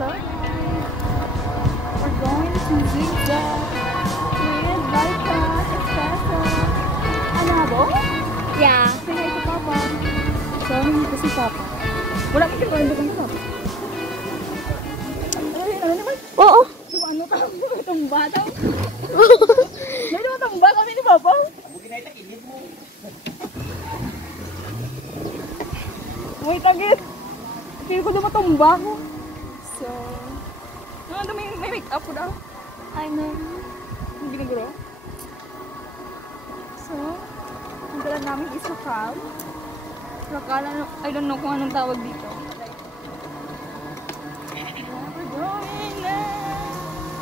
look. We're going to Zigzag with Laika Espresso. Anabo? Yeah. Say hi to Papa. So, nandito si Papa. Wala kang kailangan doon sa Papa. Ano naman? Oo. So, ano ka? Itong bata? May tumba kami ni Papa. May tagit. Feel ko na matumba ko. So, ano may make up ko daw. Ay, may ginaguro. So, ang dala namin is rakal. Rakal, I don't know kung anong tawag dito. We're going na.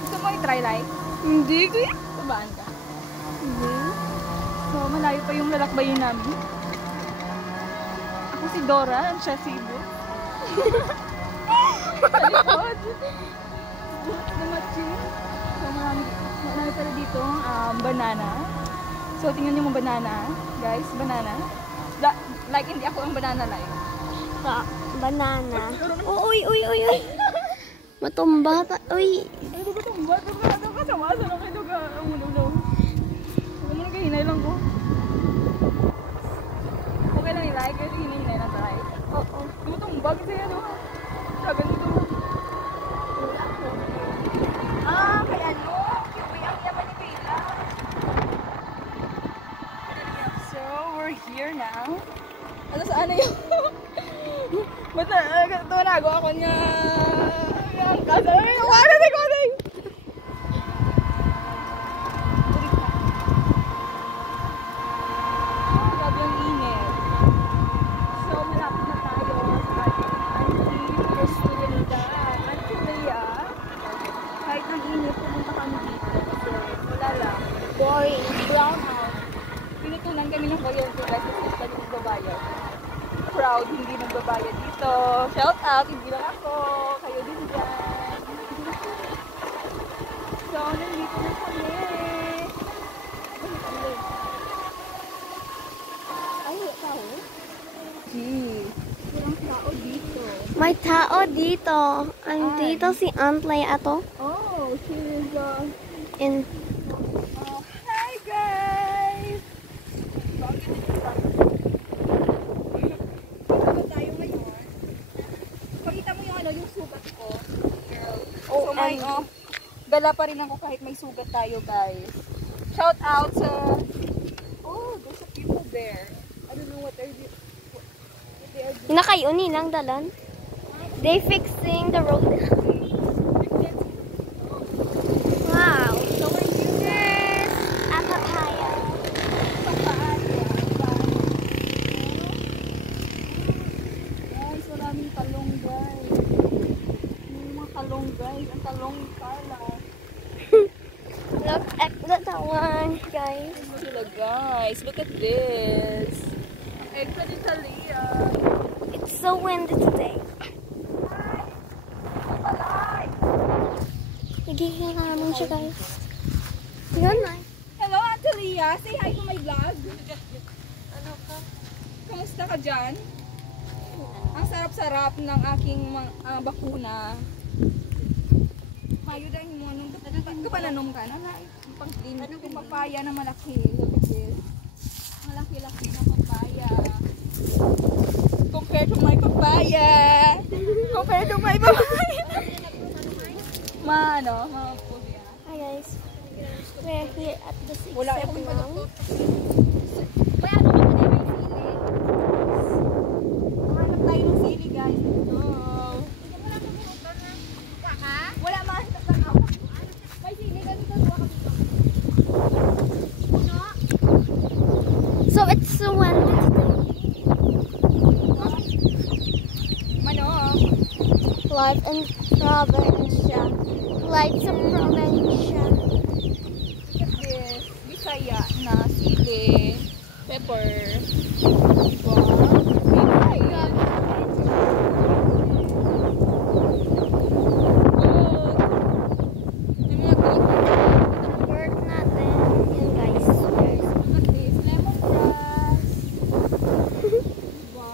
Gusto mo i-try like? Hindi ko yan. Sabaan ka? Hindi. So, malayo pa yung lalakbayin namin. Ako si Dora, siya si Ibo. Sa likod. Na matching. So, marami pala dito banana. So, tingnan nyo mga banana. Guys, banana. Like, hindi ako ang banana like. Banana. Uy. Matumba pa. Uy. Ano ba tumba? Ano ka sama? Ano ka? Ano ka? Ano ka? Hinay lang ko. Okay lang i-like. Kasi hinay lang sa like. Oo. Ano tumba? Kasi ano? Sagan mo ito. Kaya ano? Uy, ang yaman ni Bella. So, we're here now. Ano saan na yun? Ba't tuwanago ako niya? Ang kasa. Ay, waray! Grabe ang init. So, malapit na tayo sa Auntie Leia. Kahit ang init, pumunta kami dito. Kasi wala lang. Boring. Brown out. Pinutunan kami ng bayad ko kasi sila yung nagbabayad. Proud, hindi nagbabayad dito. Shout out, hindi lang ako. Kayo din dyan. So, nandito na kami. Ay, wala tao. Gee, walang tao dito. May tao dito. Andito si Aunt Leia ato. Oh, she's In hi guys! Bakit dito tayo ngayon? Pakita mo yung yung sugat ko. Girl. So may dala pa rin ako kahit may sugat tayo guys. Shout out sa there's a people there. I don't know what they are doing. nakayo nilang dalan. They fixing the road. Wow. So we're here. A papaya. Guys, maraming talong guys. May mga talong guys. Ang talong kala. Look at that one, guys. Guys, look at this. Ang egg sa Italia. It's so windy today. Nagiging namin siya, guys. Yun na. Hello, Angelia. Say hi to my vlog. Ano ka? Kamusta ka dyan? Ang sarap-sarap ng aking bakuna. Mayo dahil mo nung kapananom ka na. Yung papaya na malaki. Look at this. Malaki-laki na papaya. Compared to my papaya. Compared to my papaya. Ma-pugya. Hi, guys. We're here at the 6 Wala akong now. Kaya ano naman yung sili? Hanap tayo ng sili guys. Wala mahanap lang ako. May sili kasi dalawa kami dito. So it's so windy Manok. live in probinsya. Live sa probinsya. Look at this. Bisaya na sili. Pepper. Diba? Work natin. Yan, guys. Look at this. Lemongrass. Diba?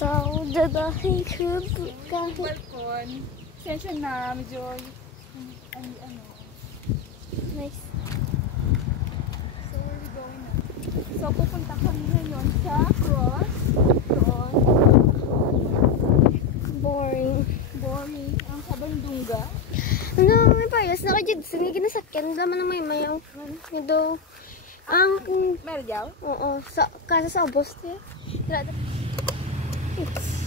So, dadahin ko kahit balkon. Sensya na, medyo ano. nice. So, where are we going na? So, pupunta kami ngayon sa cross. Doon. Boring. Boring. Ang kabandunga. Ano, may payas na kayo dyan. Sige, ginasakyan. Dama na may mayaw. Ito. Ang, Meryaw? oo, kasa sa obos niya. It's,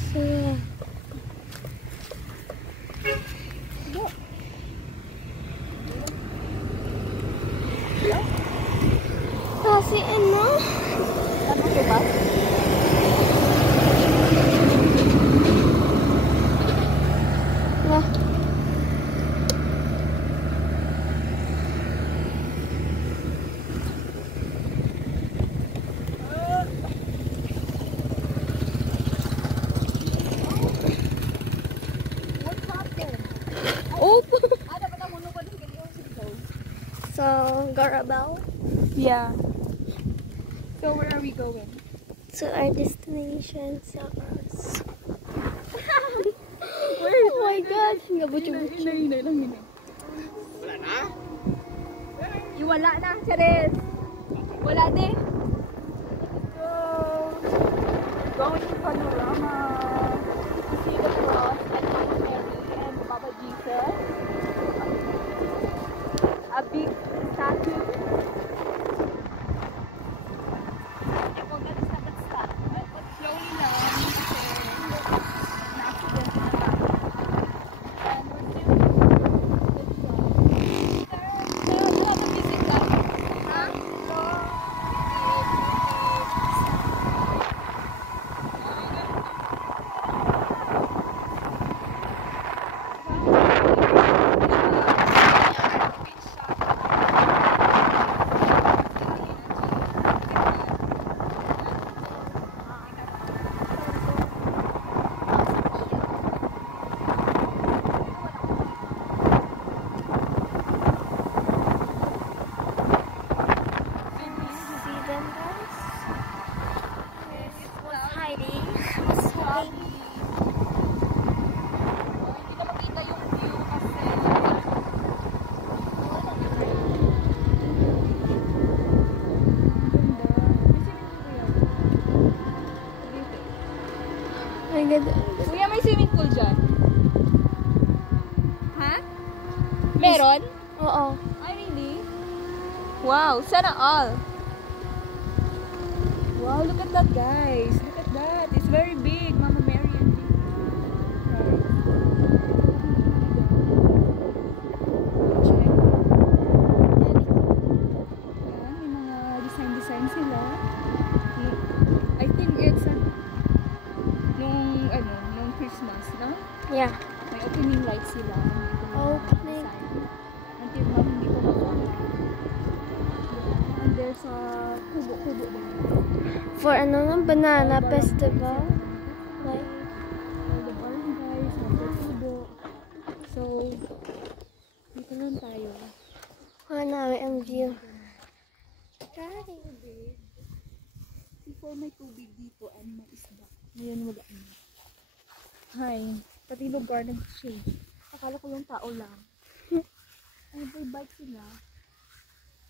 kasi ano? Ano ko ba? Wah. What happened? Oh! Ada ba na mo ko ng ganyan sa ikaw? So, Garabao. Yeah. So, where are we going? To our destination sa us. Where? Oh my God! Gabutyo-butyo. Hinay lang yun. Wala na? Wala na, Charis. Wala din. So, going to Panorama to see the cross and Mother Mary and Papa Jesus. A big statue. Yeah, well, that's not. But slowly lang kasi na-accident na tayo. And we're still See them, guys? Was hiding. Was hiding. Hindi na makita yung view kasi My God. Kuya, may swimming pool dyan? Ha? Meron? Oo. Ay, really? Wow, sana all. Wow, look at that, guys. Look at that. It's very big. Mama Mary and big. Check. Ayan, may mga design sila. I think it's nung Christmas, no? Yeah. May opening lights sila. Opening. Until now, hindi ko makuha. And there's a kubo-kubo din. For ano ng banana festival. Like, All the barangays, kubo. So, dito lang tayo. namin ang view. Before may tubig dito and may isda. Ngayon wala na. Hi. Pati lugar nag-change. Akala ko yung tao lang. Ay, may bike sila.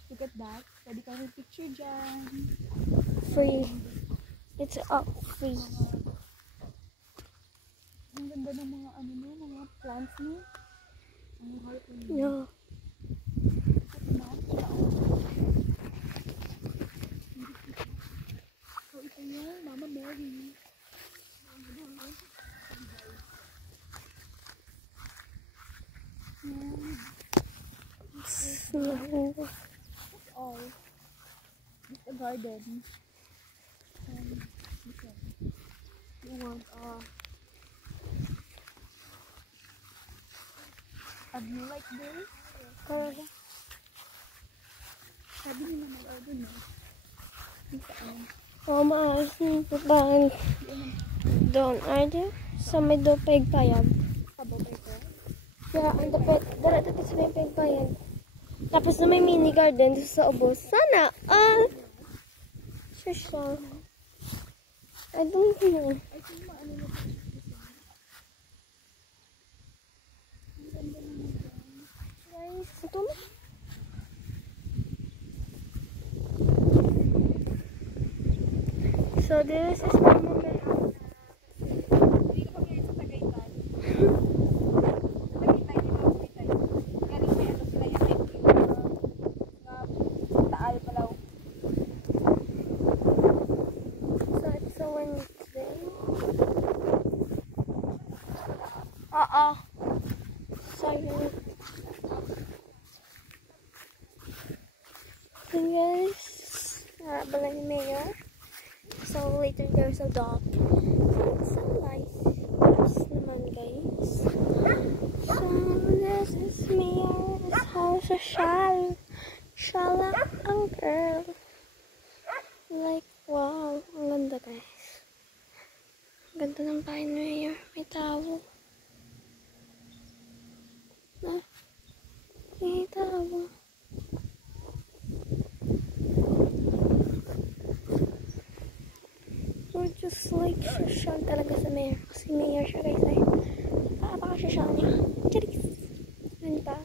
Look at that. Pwede ka may picture dyan. Free. It's all free. Ang ganda ng mga ano no, mga plants no. Ang heart mo. Yeah. So ito yung Mama Mary. All. It's a garden. You want a view like this? Sabi nila mag-order na. Oh, maayos yung pagbahan. Doon, order. Sa may dopeg payag. Tabo ba ito? Yeah, ang dapat. Dara dito sa may pagpayag. Tapos na may mini garden dito sa ubos. Sana all. Social. I don't know. I think maano this is Mama Mel. Dito kami ngayon sa Tagaytay. Tagaytay, di ba? Tagaytay. Galing may ano sila yung Taal Palaw. So it's a Wednesday. Sorry. So guys, bala ni Mayor. So later there's a dog. It's so nice. Yes naman guys. So this is Mayor's house. Shala ang girl. Like wow, ang ganda guys. Ang ganda ng bahay ni Mayor. May towel. May towel. Or just like social talaga sa Mayor. Kasi Mayor siya guys ay napaka-social niya. Charis! Ganda.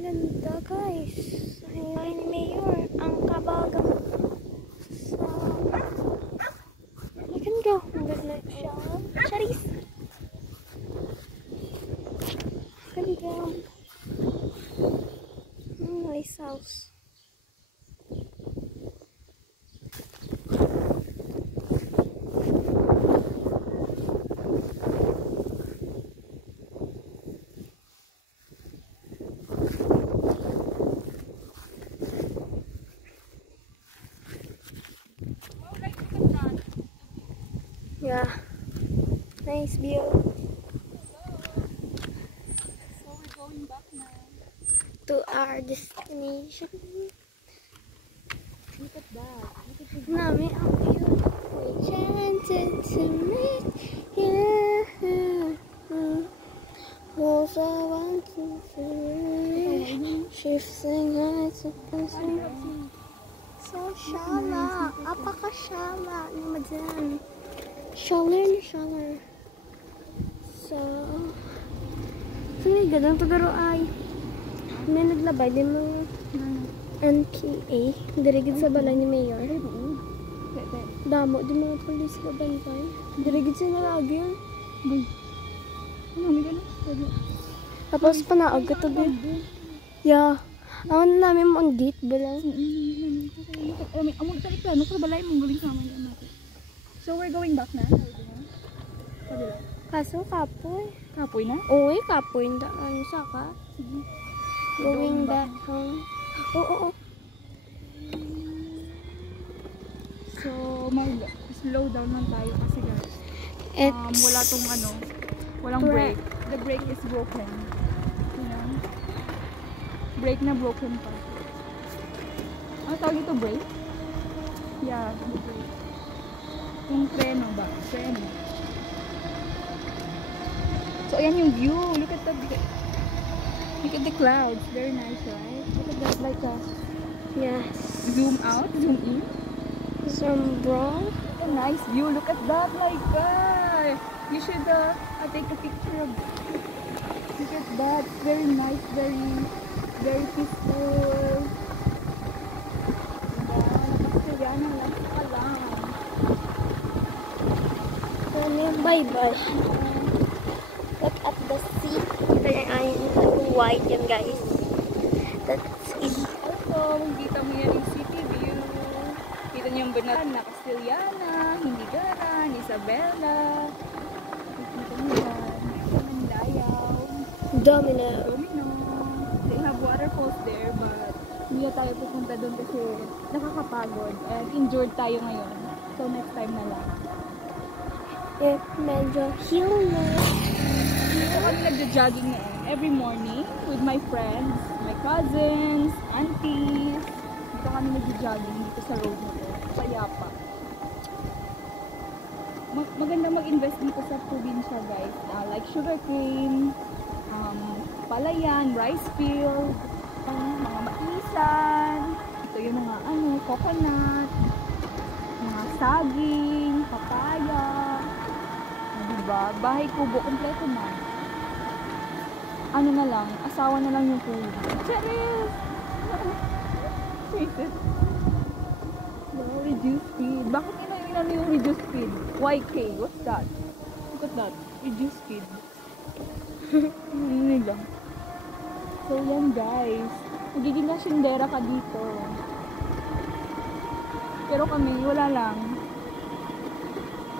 Ganda guys. Ay ni Mayor. Ang kabagang. So, you can go. Ganda siya. Charis! Ganda. Nice house. Yeah, nice view. So we're going back now. To our destination. Look at that. Look at the Nami ang beautiful chances to meet you. Also want to see shifting heights of concern. So shala, apaka-shala naman dyan. Shaller. So may ganang tagaro ay may naglabay din mga NPA dirigid sa balay ni Mayor. Damo di mga polis ka bantay. Dirigid sa nalagi yan. Tapos panaag ka to din. Yeah. Ako na namin mo ang date ba lang. Among tarik plano sa balay mong galing sama niya natin. So we're going back na. Kaso kapoy. Kapoy na? Uy, kapoy. Ano saka? Going back home. Oo. So mag-slow down lang tayo kasi guys. Wala tong walang brake. The brake is broken. Ayan. Brake na broken pa. Ano tawag ito, brake? Yeah, the brake. Yung treno ba? Treno. So ayan yung view. Look at the clouds. Very nice, right? Look at that, like Yes. zoom out, zoom in. Some bro. A nice view. Look at that, my God. You should take a picture of. Look at that. Very nice. Very peaceful. Bye-bye. Look at the sea. Ay, white yan guys. That's it. Also, kita mo yan yung city view. Kita niyo yung Banana, Castellana, Hindigaran, Isabela. Kita mo yan. Mandayaw. Domino. They have waterfalls there, but hindi na tayo pupunta doon kasi nakakapagod and injured tayo ngayon. So next time na lang. Medyo hill na. Dito kami nagja-jogging ngayon every morning with my friends, my cousins, aunties. Dito kami nagja-jogging dito sa road na to, sa Yapa. Maganda mag-invest dito sa probinsya guys. Like sugarcane, palayan, rice field, mga maisan. Ito yung mga coconut, mga saging, papaya. Diba? Bahay kubo, kompleto na. Ano na lang, asawa na lang yung tulog. Charis! No, we reduce speed. Bakit nila yung reduce speed? YK, what's that? Look at that. Reduce speed. Hindi lang. So yan guys. Magiging asyendera ka dito. Pero kami, wala lang.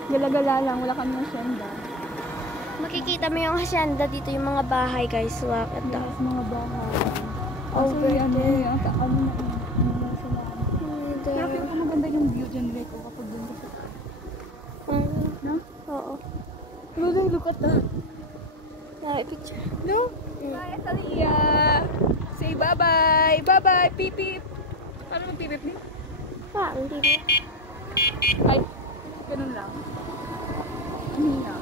Gala-gala lang, wala kami asyenda. Makikita mo yung hacienda dito, yung mga bahay guys. Look at that. Yes, mga bahay. Over Ano there. yan, ano na sila. Pero feel ko maganda yung view dyan, Rico, kapag dun ka sa... No? Oo. Look at that. Yeah, picture. No? Bye, Atalia! Say bye-bye! Bye-bye! Pip-pip! Paano mag-pip-pip niya? Hindi. Ay, ganun lang. Hina.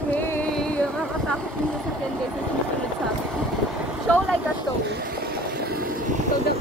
Hey, nakakatakot nila sa 10 days na sumusunod sa akin. Show like a show. So, the